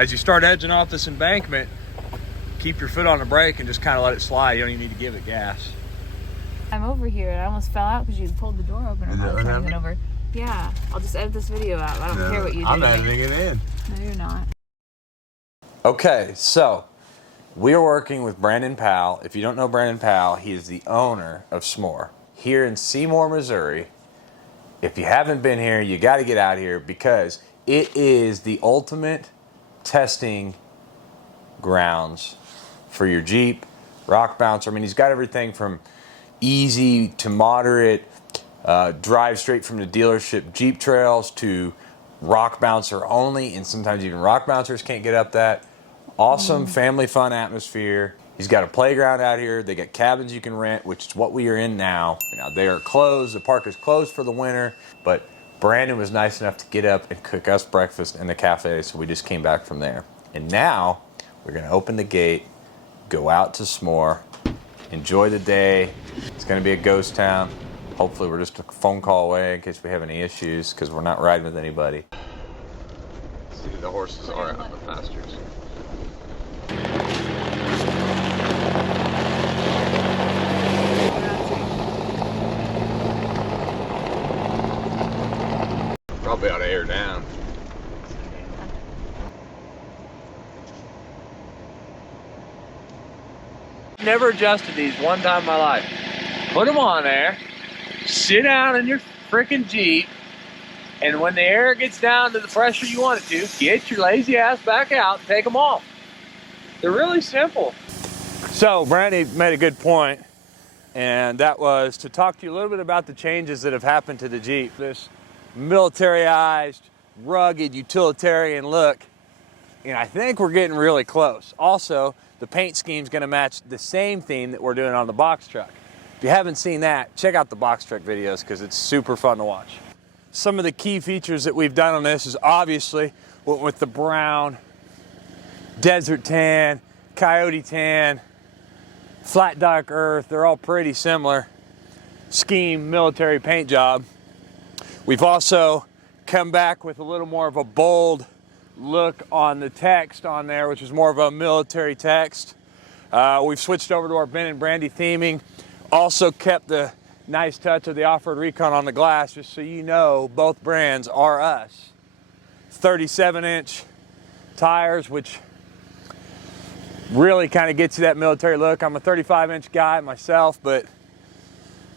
as you start edging off this embankment, keep your foot on the brake and just kind of let it slide. You don't even need to give it gas. I'm over here and I almost fell out because you pulled the door open and I was trying to get over. Yeah, I'll just edit this video out. I don't care what you do. I'm editing it in. No, you're not. Okay, so we are working with Brandon Powell. If you don't know Brandon Powell, he is the owner of SMORR here in Seymour, Missouri. If you haven't been here, you got to get out here because it is the ultimate testing grounds for your Jeep, rock bouncer. I mean, he's got everything from easy to moderate, drive straight from the dealership Jeep trails to rock bouncer only, and sometimes even rock bouncers can't get up that. Awesome family fun atmosphere. He's got a playground out here. They got cabins you can rent, which is what we are in now. Now they are closed. The park is closed for the winter, but Brandon was nice enough to get up and cook us breakfast in the cafe, so we just came back from there. And now we're gonna open the gate, go out to SMORR, enjoy the day. It's gonna be a ghost town. Hopefully we're just a phone call away in case we have any issues because we're not riding with anybody. See, the horses are out in the pastures. Probably ought to air down. Never adjusted these one time in my life. Put them on there, sit down in your freaking Jeep, and when the air gets down to the pressure you want it to, get your lazy ass back out and take them off. They're really simple. So Brandi made a good point, and that was to talk to you a little bit about the changes that have happened to the Jeep. This militarized, rugged, utilitarian look, and I think we're getting really close. Also, the paint scheme is going to match the same theme that we're doing on the box truck. If you haven't seen that, check out the box truck videos because it's super fun to watch. Some of the key features that we've done on this is obviously went with the brown, desert tan, coyote tan, flat dark earth. They're all pretty similar scheme military paint job. We've also come back with a little more of a bold look on the text on there, which is more of a military text. We've switched over to our Ben and Brandi theming. Also kept the nice touch of the Off-Road Recon on the glass, just so you know both brands are us. 37-inch tires, which really kind of gets you that military look. I'm a 35-inch guy myself, but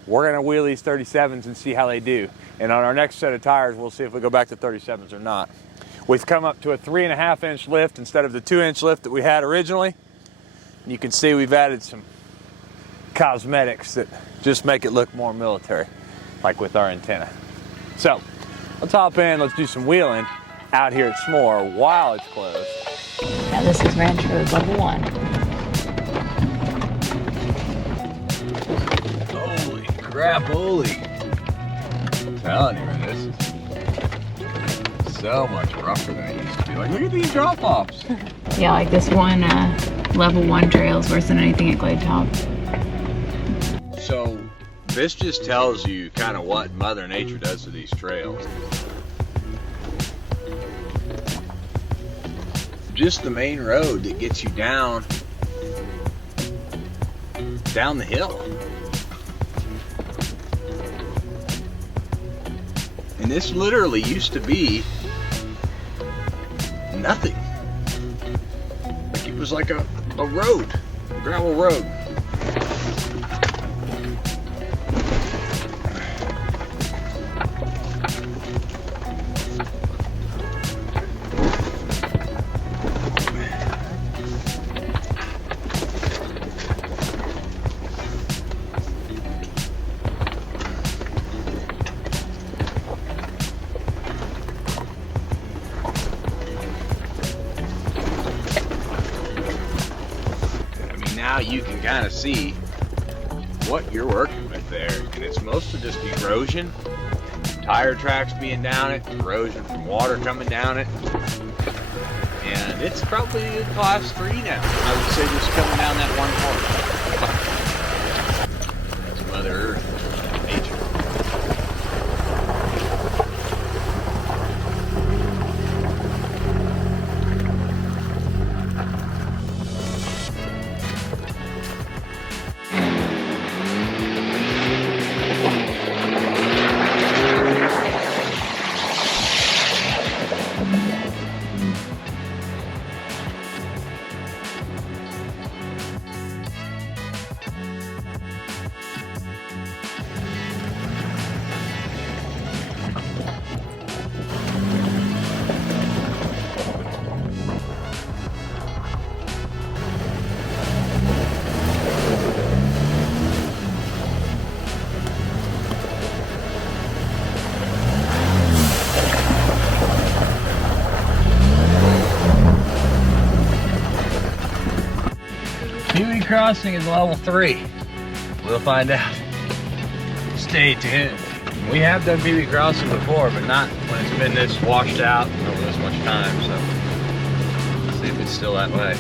we're gonna wheel these 37s and see how they do. And on our next set of tires, we'll see if we go back to 37s or not. We've come up to a 3.5-inch lift instead of the 2-inch lift that we had originally. And you can see we've added some cosmetics that just make it look more military, like with our antenna. So let's hop in, let's do some wheeling out here at SMORR while it's closed. Now this is Ranch Road Level 1. Holy crap, holy. I'm telling you, man, this is so much rougher than it used to be. Like, look at these drop-offs. Yeah, like this one Level 1 trail is worse than anything at Glade Top. So this just tells you kind of what Mother Nature does to these trails. Just the main road that gets you down the hill. And this literally used to be nothing. Like it was like a road, a gravel road. Now you can kind of see what you're working with there, and it's mostly just erosion, tire tracks being down it, erosion from water coming down it, and it's probably a class 3 now. I would say just coming down that one corner. It's Mother Earth, nature. PB crossing is level 3. We'll find out. Stay tuned. We have done PB crossing before, but not when it's been this washed out over this much time, so let's see if it's still that way.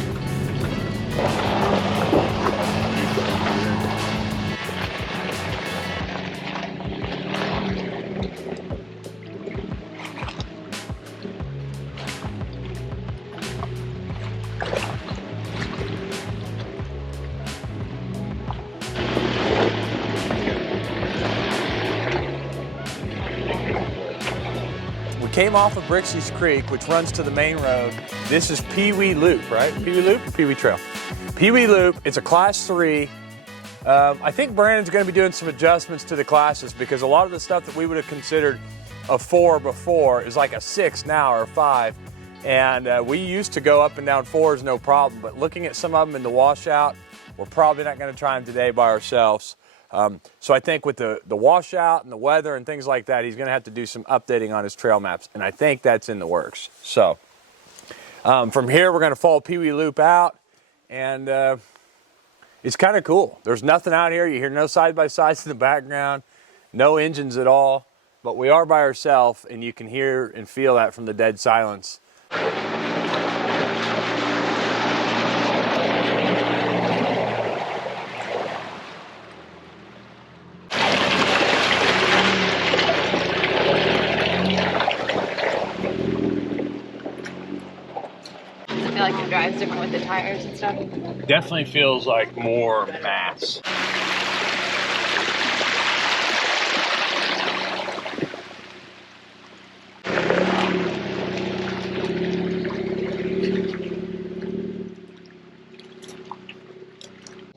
Came off of Brixey's Creek, which runs to the main road. This is Pee Wee Loop, right? Pee Wee Loop? Pee Wee Trail. Pee Wee Loop, it's a class 3. I think Brandon's gonna be doing some adjustments to the classes because a lot of the stuff that we would have considered a 4 before is like a 6 now or a 5. And we used to go up and down 4s, no problem, but looking at some of them in the washout, we're probably not gonna try them today by ourselves. So I think with the washout and the weather and things like that, he's going to have to do some updating on his trail maps, and I think that's in the works. So from here, we're going to follow Pee Wee Loop out, and it's kind of cool. There's nothing out here. You hear no side-by-sides in the background, no engines at all, but we are by ourselves, and you can hear and feel that from the dead silence. Like it drives different with the tires and stuff. Definitely feels like more mass.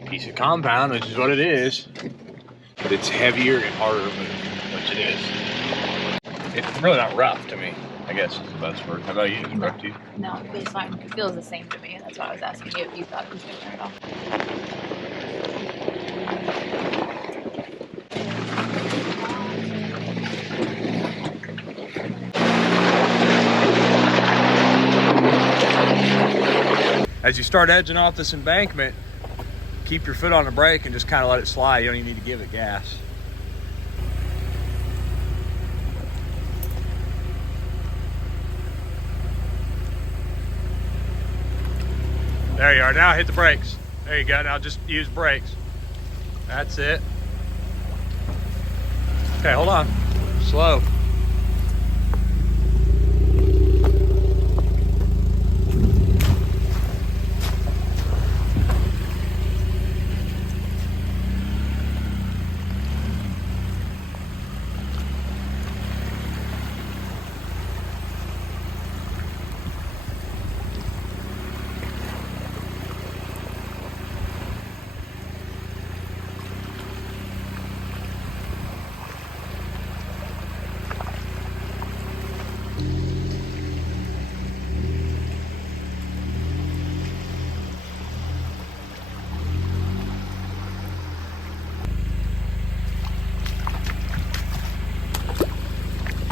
Piece of compound, which is what it is, but it's heavier and harder to move, which it is. It's really not rough to me, I guess is the best word. How about you? Is it rough to you? No, it feels fine. It feels the same to me. That's why I was asking you if you thought it was different at all. As you start edging off this embankment, keep your foot on the brake and just kind of let it slide. You don't even need to give it gas. There you are. Now hit the brakes. There you go. Now just use brakes. That's it. Okay, hold on. Slow.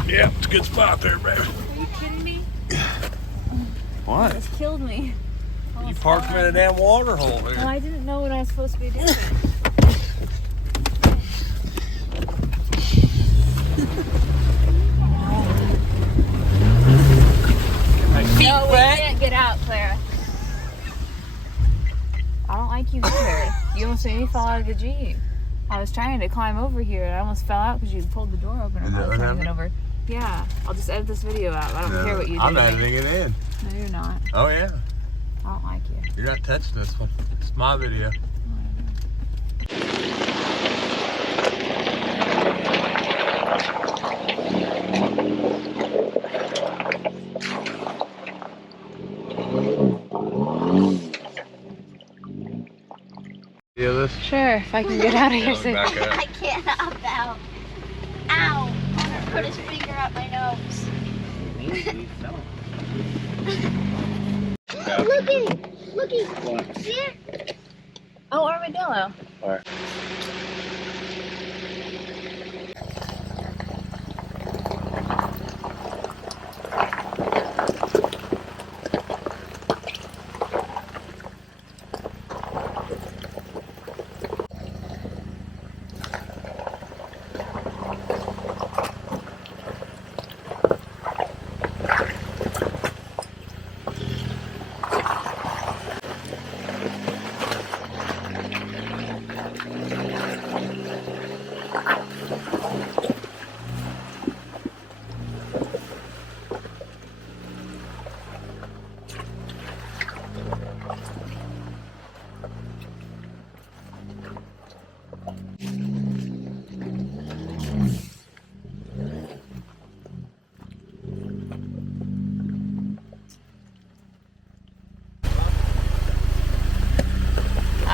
Yeah, it's a good spot there, baby. Are you kidding me? What? It just killed me. You parked him in a damn water hole, man. Well, I didn't know what I was supposed to be doing. No, we can't get out, Clara. I don't like you either. You almost made me fall out of the Jeep. I was trying to climb over here and I almost fell out because you pulled the door open and I was trying to get over. Yeah, I'll just edit this video out. I don't care what you do. I'm editing it in. No, you're not. Oh, yeah. I don't like you. You're not touching this one. It's my video. See this? Sure, if I can get out of here soon. I can't hop out. Ow! Connor put his finger up my nose. Looky! Looky! What? See it? Oh, armadillo. All right.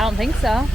I don't think so.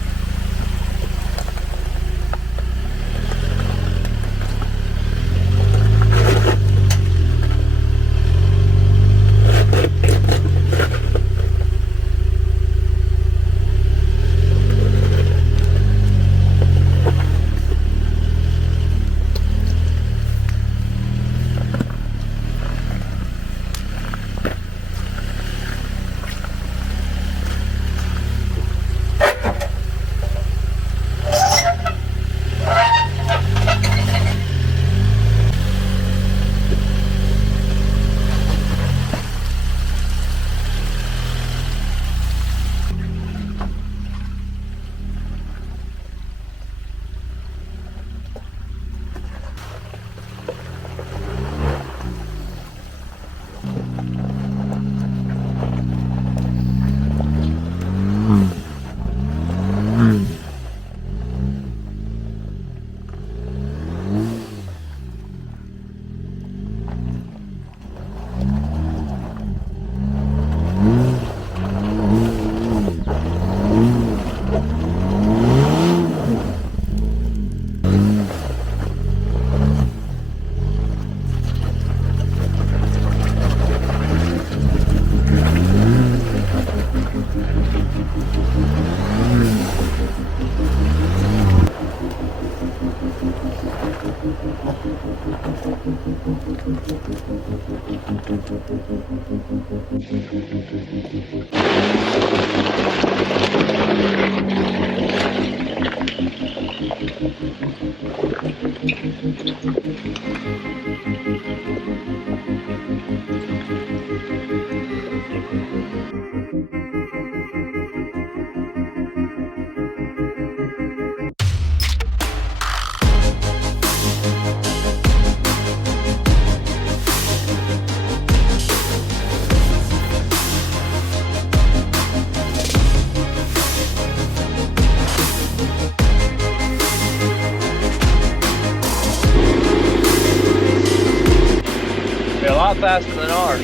Faster than ours.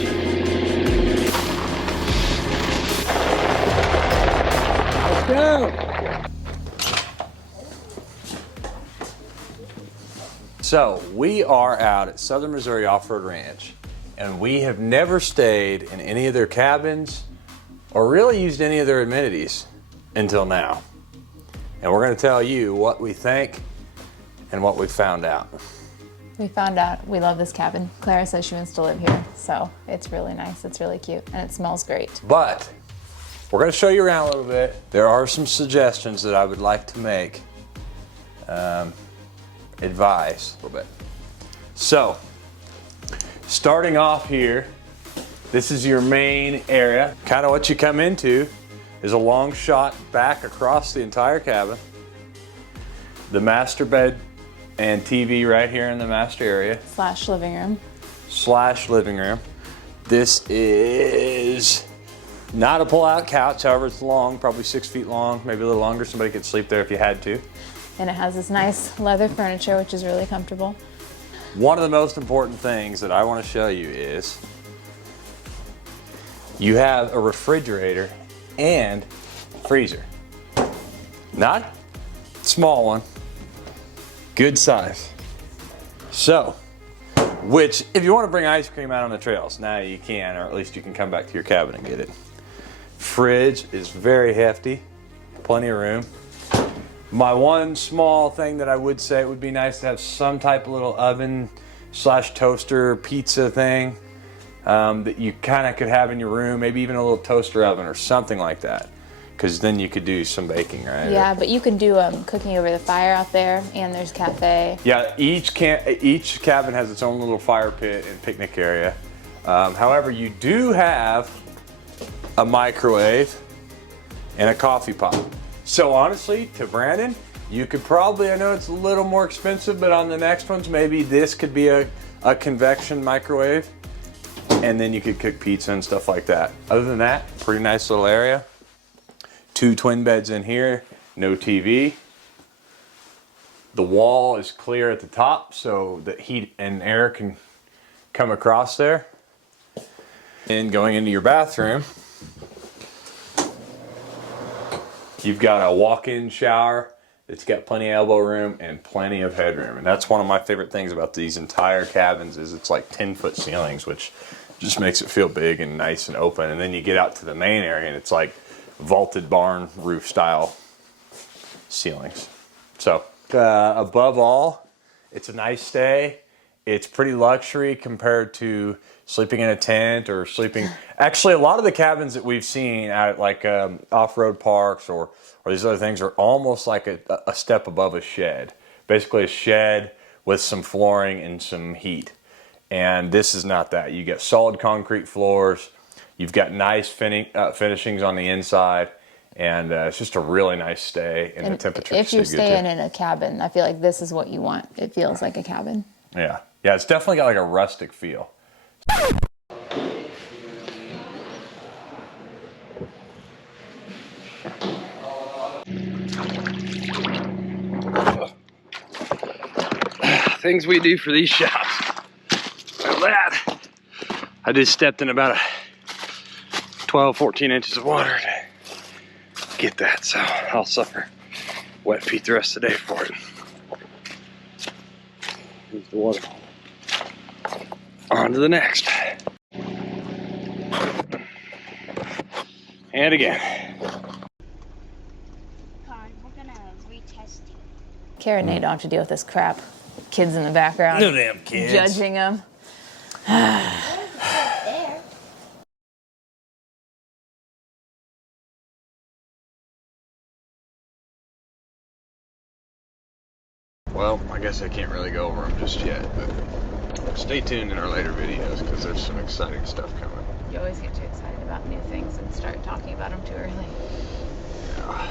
Let's go. So we are out at Southern Missouri Off-Road Ranch, and we have never stayed in any of their cabins or really used any of their amenities until now. And we're going to tell you what we think and what we found out. We found out we love this cabin. Clara says she wants to live here, so it's really nice. It's really cute, and it smells great. But we're going to show you around a little bit. There are some suggestions that I would like to make, advise a little bit. So, starting off here, this is your main area. Kind of what you come into is a long shot back across the entire cabin. The master bed and TV right here in the master area. Slash living room. Slash living room. This is not a pull-out couch, however it's long, probably 6 feet long, maybe a little longer. Somebody could sleep there if you had to. And it has this nice leather furniture, which is really comfortable. One of the most important things that I want to show you is you have a refrigerator and freezer. Not a small one, good size. So, which if you want to bring ice cream out on the trails, now you can, or at least you can come back to your cabin and get it. Fridge is very hefty, plenty of room. My one small thing that I would say, it would be nice to have some type of little oven slash toaster pizza thing that you kind of could have in your room, maybe even a little toaster oven or something like that, because then you could do some baking, right? Yeah, but you can do cooking over the fire out there, and there's cafe. Yeah, each cabin has its own little fire pit and picnic area. However, you do have a microwave and a coffee pot. So honestly, to Brandon, you could probably, I know it's a little more expensive, but on the next ones, maybe this could be a convection microwave, and then you could cook pizza and stuff like that. Other than that, pretty nice little area. 2 twin beds in here, no TV. The wall is clear at the top so that heat and air can come across there. And going into your bathroom, You've got a walk-in shower. It's got plenty of elbow room and plenty of headroom. And that's one of my favorite things about these entire cabins is it's like 10-foot ceilings, which just makes it feel big and nice and open. And then you get out to the main area and it's like vaulted barn roof style ceilings. So above all, it's a nice stay. It's pretty luxury compared to sleeping in a tent or sleeping. Actually, a lot of the cabins that we've seen at like off-road parks or these other things are almost like a step above a shed. Basically a shed with some flooring and some heat. And this is not that. You get solid concrete floors. You've got nice finishings on the inside. And it's just a really nice stay. And the temperature. If you're staying in a cabin, I feel like this is what you want. It feels like a cabin. Yeah. Yeah, it's definitely got like a rustic feel. Things we do for these shots. Well, that I just stepped in about 12, 14 inches of water to get that, so I'll suffer wet feet the rest of the day for it. Here's the water. On to the next. And again. We're gonna retest it. Kara and Nate don't have to deal with this crap. Kids in the background. No damn kids. Judging them. There. Well, I guess I can't really go over them just yet, but stay tuned in our later videos because there's some exciting stuff coming. You always get too excited about new things and start talking about them too early. Yeah.